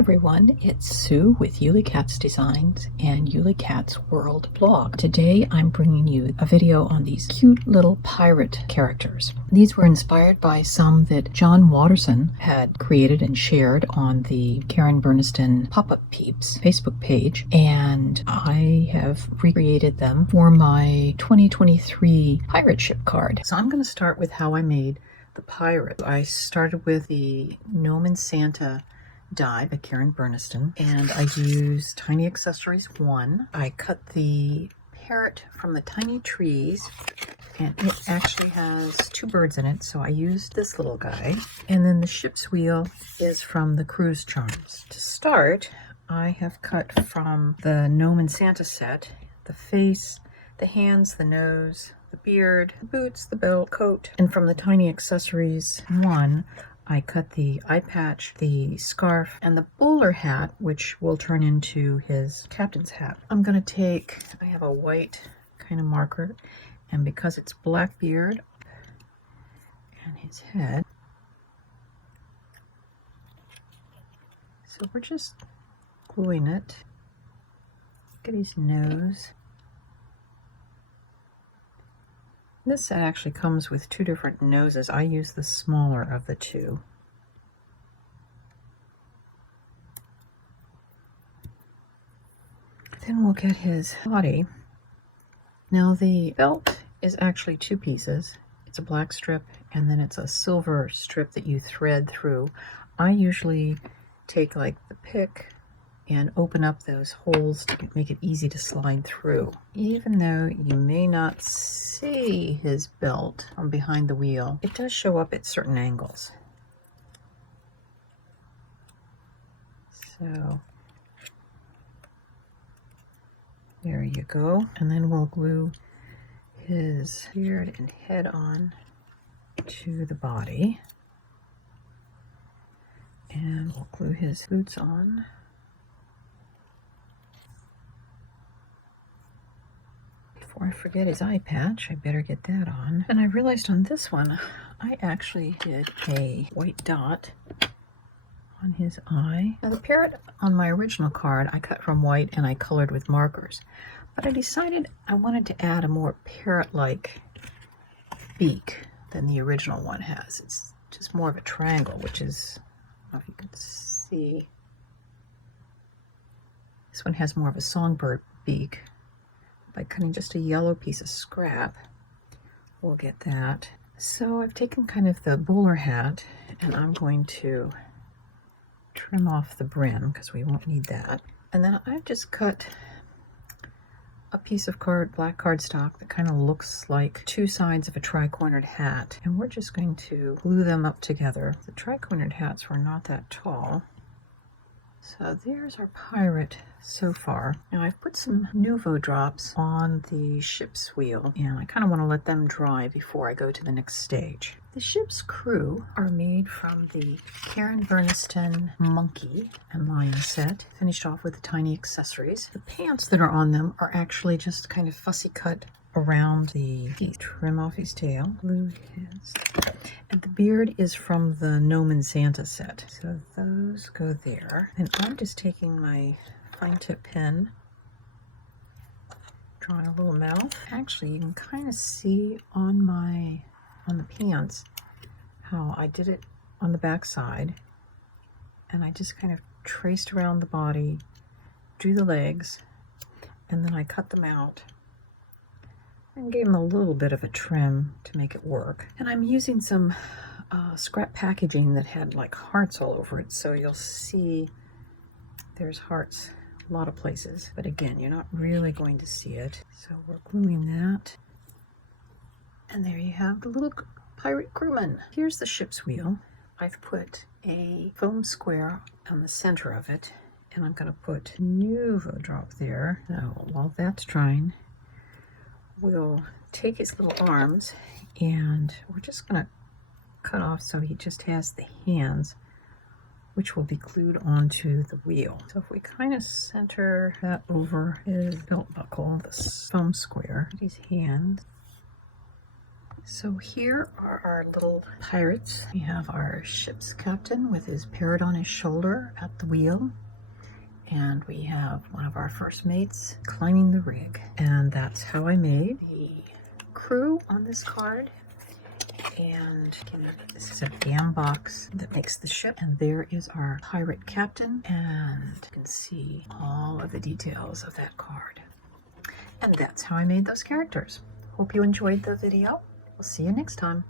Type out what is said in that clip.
everyone, it's Sue with Ully Cats Designs and Ully Cats World blog. Today I'm bringing you a video on these cute little pirate characters. These were inspired by some that John Watterson had created and shared on the Karen Burniston Pop-Up Peeps Facebook page, and I have recreated them for my 2023 pirate ship card. So I'm going to start with how I made the pirate. I started with the Gnome and Santa die by Karen Burniston, and I used Tiny Accessories 1. I cut the parrot from the tiny trees, and it actually has two birds in it, so I used this little guy. And then the ship's wheel is from the cruise charms. To start, I have cut from the Gnome and Santa set the face, the hands, the nose, the beard, the boots, the belt, coat. And from the Tiny Accessories 1, I cut the eye patch, the scarf, and the bowler hat, which will turn into his captain's hat. I'm going to take, I have a white kind of marker, and because it's black beard and his head, so we're just gluing it. Look at his nose. This set actually comes with two different noses. I use the smaller of the two. Then we'll get his body. Now the belt is actually two pieces. It's a black strip and then it's a silver strip that you thread through. I usually take like the pick and open up those holes to make it easy to slide through. Even though you may not see his belt from behind the wheel, it does show up at certain angles. So there you go. And then we'll glue his beard and head on to the body. And we'll glue his boots on. Before I forget his eye patch, I better get that on. And I realized on this one, I actually did a white dot on his eye. Now the parrot on my original card, I cut from white and I colored with markers. But I decided I wanted to add a more parrot-like beak than the original one has. It's just more of a triangle, which is, I don't know if you can see. This one has more of a songbird beak. By cutting just a yellow piece of scrap, we'll get that. So I've taken kind of the bowler hat and I'm going to trim off the brim because we won't need that. And then I've just cut a piece of black cardstock that kind of looks like two sides of a tri-cornered hat. And we're just going to glue them up together. The tri-cornered hats were not that tall. So there's our pirate so far. Now I've put some Nuvo drops on the ship's wheel and I kind of want to let them dry before I go to the next stage. The ship's crew are made from the Karen Burniston monkey and lion set, finished off with the Tiny Accessories. The pants that are on them are actually just kind of fussy cut around the feet. Trim off his tail, glue his, and the beard is from the Gnome and Santa set. So those go there. And I'm just taking my fine tip pen, drawing a little mouth. Actually, you can kind of see on the pants how I did it on the back side, and I just kind of traced around the body, drew the legs, and then I cut them out and gave them a little bit of a trim to make it work. And I'm using some scrap packaging that had like hearts all over it, so you'll see there's hearts a lot of places, but again, you're not really going to see it. So we're gluing that, and there you have the little pirate crewman. Here's the ship's wheel. I've put a foam square on the center of it, and I'm going to put Nuvo drop there. Now while that's drying, we'll take his little arms and we're just going to cut off so he just has the hands, which will be glued onto the wheel. So if we kind of center that over his belt buckle, the foam square, his hands, So here are our little pirates. We have our ship's captain with his parrot on his shoulder at the wheel. And we have one of our first mates climbing the rig. And that's how I made the crew on this card. And this is a dam box that makes the ship. And there is our pirate captain. And you can see all of the details of that card. And that's how I made those characters. Hope you enjoyed the video. We'll see you next time.